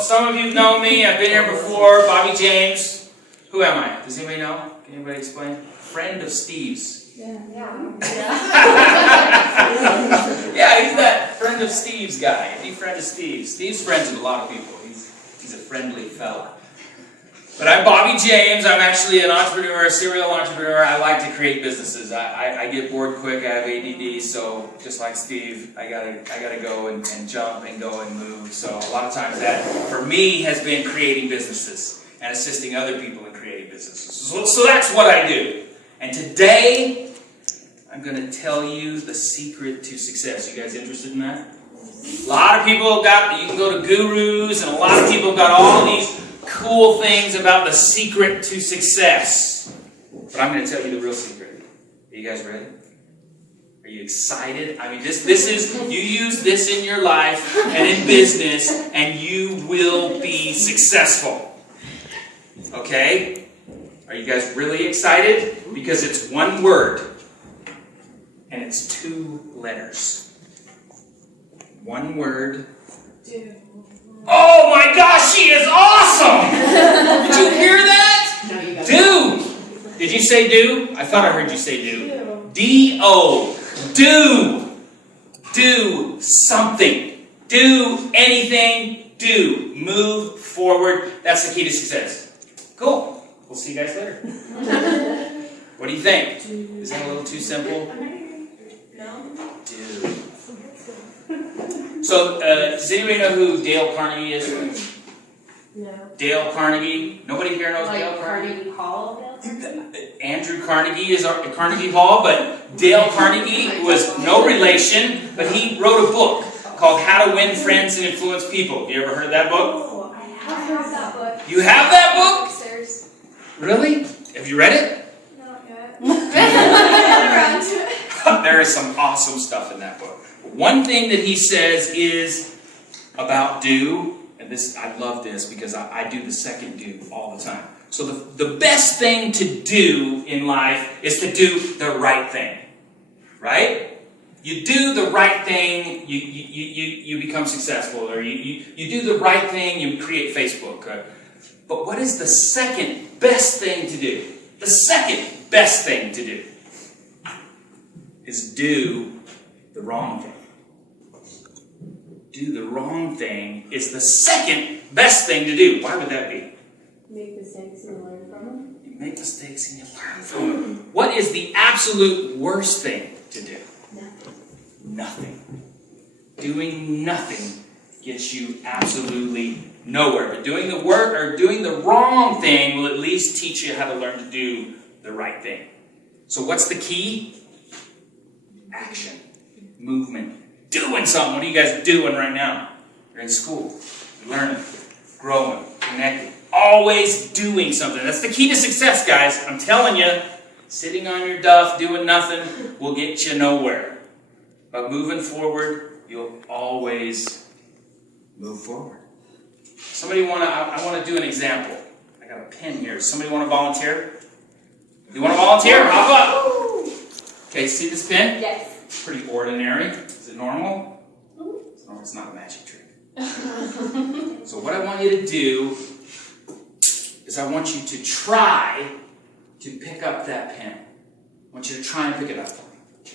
some of you know me. I've been here before. Bobby James. Who am I? Does anybody know? Can anybody explain? Friend of Steve's. Yeah. Yeah, he's that friend of Steve's guy. Be friend of Steve. Steve's friends with a lot of people. He's a friendly fella. But I'm Bobby James. I'm actually an entrepreneur, a serial entrepreneur. I like to create businesses. I get bored quick. I have ADD, so just like Steve, I gotta go and jump and go and move. So a lot of times that, for me, has been creating businesses and assisting other people in creating businesses. So that's what I do. And today, I'm going to tell you the secret to success. You guys interested in that? A lot of people you can go to gurus, and a lot of people got all these cool things about the secret to success. But I'm going to tell you the real secret. Are you guys ready? Are you excited? I mean, this is, you use this in your life and in business, and you will be successful. Okay? Are you guys really excited? Because it's one word, and it's 2 letters. One word. Do. Oh my gosh, she is awesome! Did you hear that? No, you got Do. Did you say do? I thought I heard you say do. D-O. Do. Do something. Do anything. Do. Move forward. That's the key to success. Cool. We'll see you guys later. What do you think? Is that a little too simple? No. Do. So, does anybody know who Dale Carnegie is? No. Dale Carnegie? Nobody here knows Like Dale Carnegie? Carnegie Hall? Andrew Carnegie is at Carnegie Hall, but Dale Carnegie was no relation, but he wrote a book called How to Win Friends and Influence People. You ever heard that book? Oh, I have that book. You have that book? Upstairs. Really? Have you read it? Not yet. There is some awesome stuff in that book. One thing that he says is about do, and this, I love this because I do the second do all the time. So the best thing to do in life is to do the right thing. Right? You do the right thing, you become successful, or you do the right thing, you create Facebook. But what is the second best thing to do? The second best thing to do is do the wrong thing. Do the wrong thing is the second best thing to do. Why would that be? Make mistakes and learn from them. You make mistakes and you learn from them. What is the absolute worst thing to do? Nothing. Doing nothing gets you absolutely nowhere. But doing the work or doing the wrong thing will at least teach you how to learn to do the right thing. So what's the key? Action. Movement. Doing something. What are you guys doing right now? You're in school. You're learning. Growing. Connecting. Always doing something. That's the key to success, guys. I'm telling you, sitting on your duff, doing nothing, will get you nowhere. But moving forward, you'll always move forward. I want to do an example. I got a pen here. Somebody want to volunteer? You want to volunteer? Hop up. Okay, see this pen? Yes. It's pretty ordinary. Is it normal? No, it's not a magic trick. So what I want you to do is I want you to try to pick up that pen. I want you to try and pick it up.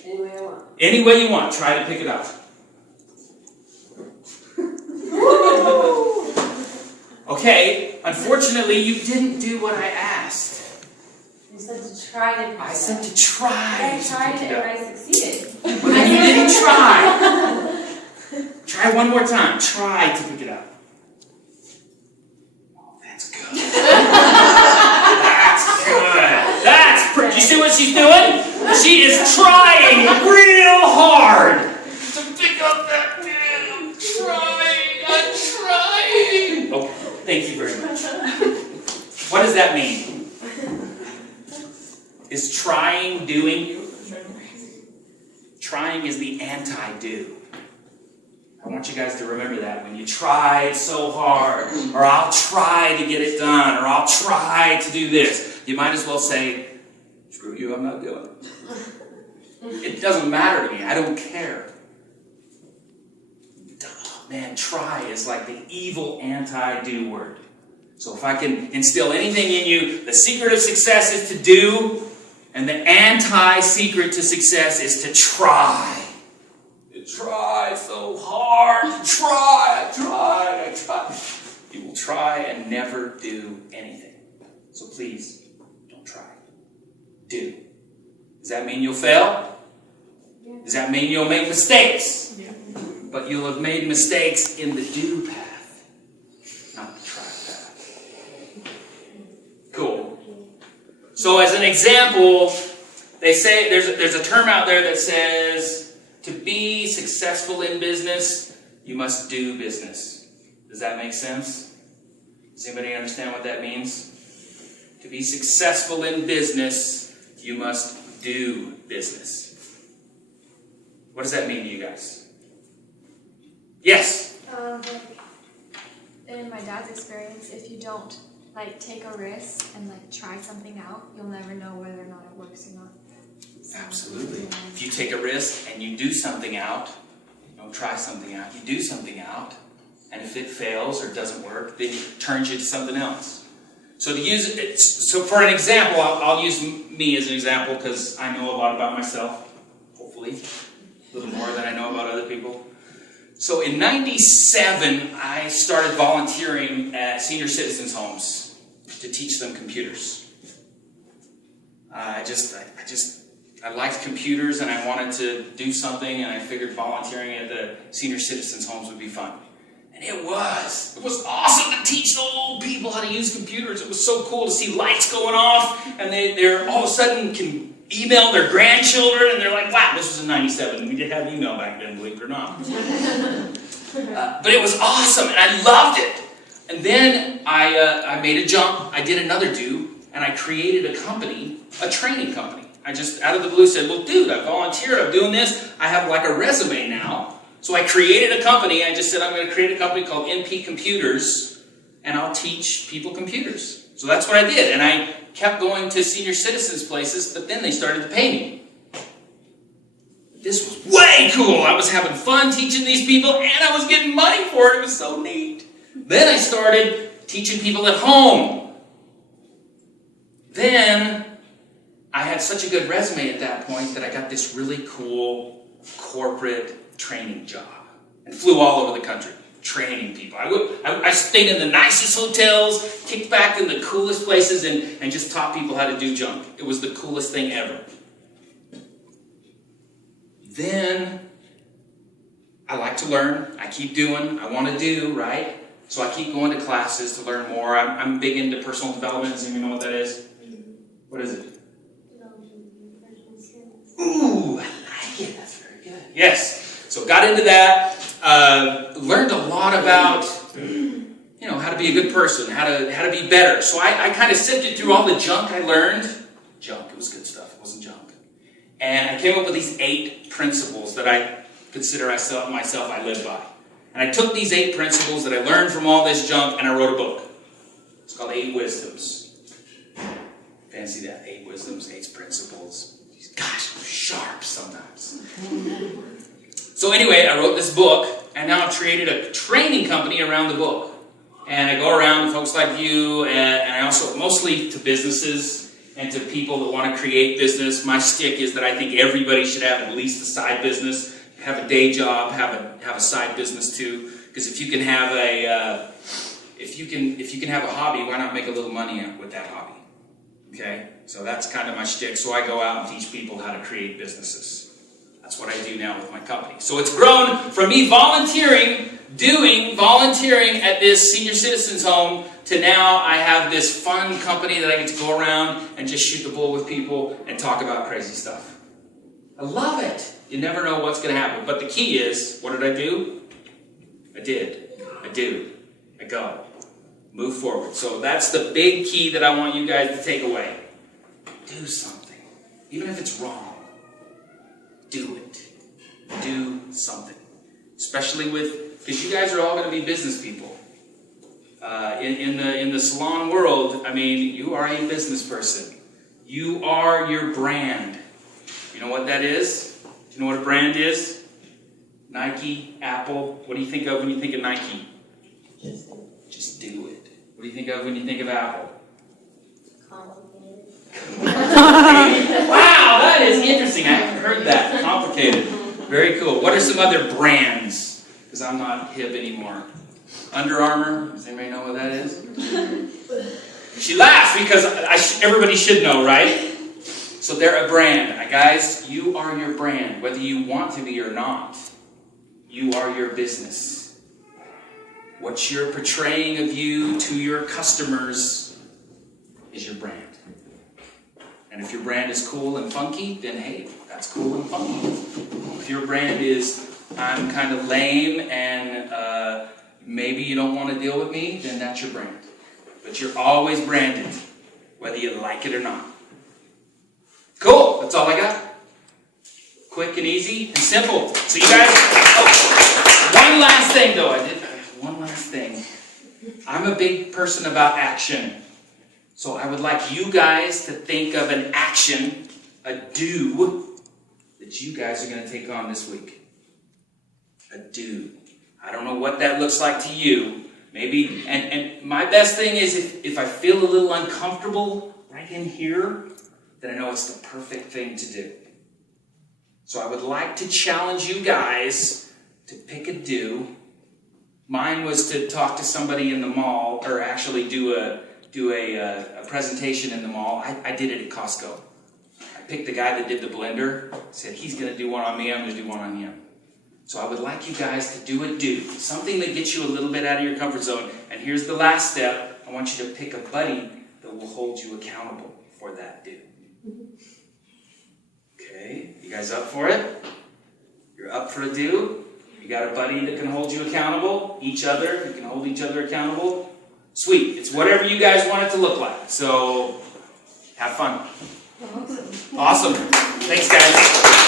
Any way I want. Any way you want, try to pick it up. Okay, unfortunately, you didn't do what I asked. You said to try to. I said to try I to tried pick it it up. and I succeeded. But then you didn't try. Try one more time. Try to pick it up. Oh, that's good. That's good. You see what she's doing? She is trying real hard to pick up that pen. I'm trying. Okay, thank you very much. What does that mean? Is trying doing? Trying is the anti-do. I want you guys to remember that. When you try so hard, or I'll try to get it done, or I'll try to do this, you might as well say, screw you, I'm not doing it. It doesn't matter to me. I don't care. man, try is like the evil anti-do word. So if I can instill anything in you, the secret of success is to do, and the anti-secret to success is to try. You try so hard. You try. You will try and never do anything. So please, don't try. Do. Does that mean you'll fail? Does that mean you'll make mistakes? Yeah. But you'll have made mistakes in the do path, not the try path. Cool. So as an example, they say there's a term out there that says to be successful in business, you must do business. Does that make sense? Does anybody understand what that means? To be successful in business, you must do business. What does that mean to you guys? Yes? In my dad's experience, if you don't take a risk and try something out, you'll never know whether or not it works or not. So, Absolutely. If you take a risk and you do something out, you don't try something out, you do something out, and if it fails or doesn't work, then it turns you to something else. So for an example, I'll use me as an example because I know a lot about myself, hopefully, a little more than I know about other people. So in '97, I started volunteering at senior citizens' homes to teach them computers. I liked computers and I wanted to do something, and I figured volunteering at the senior citizens' homes would be fun. And it was awesome to teach those old people how to use computers. It was so cool to see lights going off, and they're all of a sudden can email their grandchildren, and they're like, wow, this was in '97. We did have email back then, believe it or not. But it was awesome, and I loved it. And then I made a jump. I did another do, and I created a company, a training company. I just, out of the blue, said, well, dude, I volunteered. I'm doing this. I have a resume now. So I created a company. I just said, I'm going to create a company called NP Computers, and I'll teach people computers. So that's what I did. And I kept going to senior citizens places, but then they started to pay me. This was way cool. I was having fun teaching these people, and I was getting money for it. It was so neat. Then I started teaching people at home. Then I had such a good resume at that point that I got this really cool corporate training job and flew all over the country training people. I stayed in the nicest hotels, kicked back in the coolest places, and just taught people how to do junk. It was the coolest thing ever. Then I like to learn. I keep doing. I want to do, right? So I keep going to classes to learn more. I'm big into personal development. Does anyone know what that is? What is it? Ooh, I like it. That's very good. Yes. So got into that. Learned a lot about, how to be a good person, how to be better. So I kind of sifted through all the junk I learned. Junk. It was good stuff. It wasn't junk. And I came up with these 8 principles that I consider myself I live by. And I took these 8 principles that I learned from all this junk, and I wrote a book. It's called 8 Wisdoms. Fancy that. 8 Wisdoms, 8 Principles. Gosh, I'm sharp sometimes. So anyway, I wrote this book, and now I've created a training company around the book. And I go around to folks like you, and I also, mostly to businesses and to people that want to create business. My shtick is that I think everybody should have at least a side business, have a day job, have a side business too. Because if you can have a hobby, why not make a little money with that hobby? Okay, so that's kind of my shtick. So I go out and teach people how to create businesses. That's what I do now with my company. So it's grown from me volunteering at this senior citizens home to now I have this fun company that I get to go around and just shoot the bull with people and talk about crazy stuff. I love it. You never know what's going to happen. But the key is, what did I do? I did. I do. I go. Move forward. So that's the big key that I want you guys to take away. Do something. Even if it's wrong. Do it. Do something. Especially because you guys are all going to be business people. In the salon world, you are a business person. You are your brand. You know what that is? Do you know what a brand is? Nike, Apple. What do you think of when you think of Nike? Just Just do it. What do you think of when you think of Apple? complicated. Wow, that is interesting. I haven't heard that. Complicated. Very cool. What are some other brands? Because I'm not hip anymore. Under Armour. Does anybody know what that is? She laughs because everybody should know, right? So they're a brand. Guys, you are your brand. Whether you want to be or not, you are your business. What you're portraying of you to your customers is your brand. And if your brand is cool and funky, then hey, that's cool and funky. If your brand is, I'm kind of lame and maybe you don't want to deal with me, then that's your brand. But you're always branded, whether you like it or not. Cool, that's all I got. Quick and easy and simple. So you guys, one last thing though, one last thing. I'm a big person about action. So I would like you guys to think of an action, a do, that you guys are going to take on this week. A do. I don't know what that looks like to you. Maybe, and my best thing is if I feel a little uncomfortable right in here, then I know it's the perfect thing to do. So I would like to challenge you guys to pick a do. Mine was to talk to somebody in the mall, or actually do a presentation in the mall. I did it at Costco. I picked the guy that did the blender, said he's going to do one on me, I'm going to do one on him. So I would like you guys to do a do, something that gets you a little bit out of your comfort zone. And here's the last step. I want you to pick a buddy that will hold you accountable for that do. Okay, you guys up for it? You're up for a do? You got a buddy that can hold you accountable? Each other? You can hold each other accountable? Sweet. It's whatever you guys want it to look like. So, have fun. Awesome. Awesome. Thanks, guys.